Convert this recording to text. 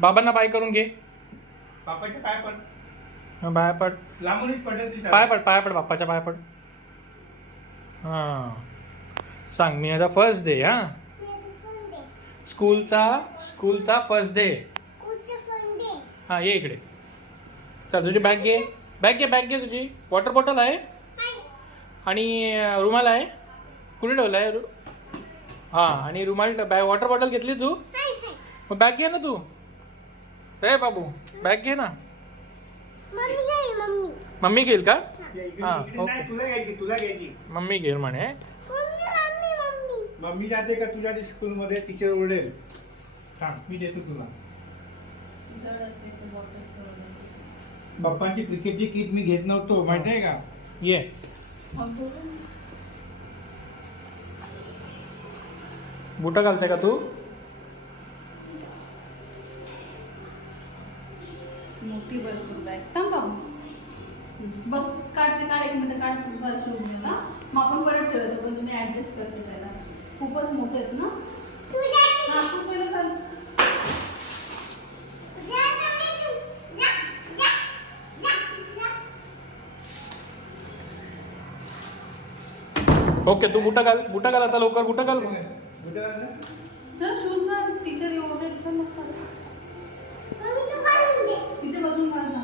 बाबांना बाय करून घे. बापाचे पाय पड. पाय पड. लांबूनच पडत. पाय पड, पाय पड, बाप्पाच्या पाय पड. हां सांग मी आता फर्स्ट डे. हां स्कूलचा फर्स्ट डे. हां ये इकडे. तर तुझी बॅग घे. बॅग घे तुझी. वॉटर बॉटल आहे आणि रुमाल आहे. कुठे ठेवला आहे? हां आणि रुमाल बॅग वॉटर बॉटल घेतली तू? मग बॅग घे ना तू. रे बाबू बॅग घे ना. मम्मी घेईल का? हां ओके. तुला घ्यायची. मम्मी घेईल म्हणे. मम्मी जाते का तुझ्या स्कूलमध्ये? टीचर ओरडेल. सांग मी देतो तुला. बाप्पांची क्रिकेटची किट मी घेत नव्हतो माहिती आहे का? ये बुटा घालते का तू? मोठी भरपूर बॅग थांब पाहू. बस काढ एक मिनिट काढ. मला शोधून दे ना. मग आपण परत ठेवतो पण तुम्ही ऍडजस्ट करतो त्याला. खूपच मोठे आहेत ना. हां तू पहिलं घाल. ओके तू बुटा घाल आता लवकर बुटा घाल. चल शोध ना. टीचर एवढे इथं नको. तिथे बसून घाल ना.